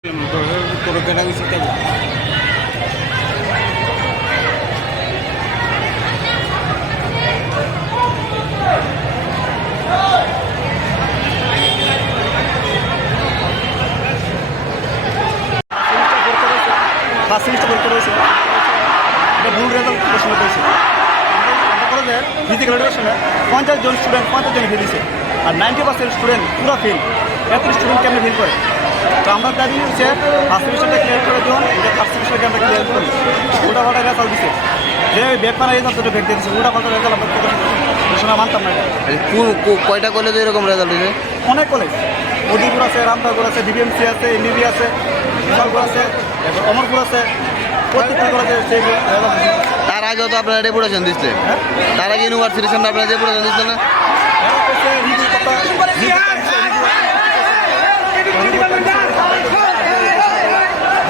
কেটা গেছে first semester পরীক্ষা রয়েছে ভুল রেজাল্ট পেয়েছে কলেজের ফিজিক্যাল পঞ্চাশ জন স্টুডেন্ট পঞ্চাশ জন ফেল দিছে আর নাইনটি পার্সেন্ট স্টুডেন্ট পুরো ফেল এত স্টুডেন্ট কেমন ফেল করে? তো আমরা দাবি হচ্ছে ফার্স্ট সেমিস্টারটা ক্লিয়ার করে দিন এটা ফার্স্ট সেমিস্টারকে আমরা ক্লিয়ার করি উল্টা পাল্টা রেজাল্ট দিছে? যে পানা রেজাল্ট দুটো ব্যাগ দিয়ে দিচ্ছে উল্টা পাল্টা রেজাল্ট আমরা ঘোষণা মানতাম না কয়টা কলেজে এরকম রেজাল্ট হয়েছে অনেক কলেজ অদিপুর আছে রামদাপুর আছে ডিবিএমসি আছে এমবিবি আছে বিশালপুর আছে অমরপুর আছে প্রত্যেকটা কলেজে সেই। তার আগেও তো আপনারা ডেপুটেশন দিচ্ছে তার আগে ইউনিভার্সিটির সামনে আপনারা ডেপুটেশন দিচ্ছে না?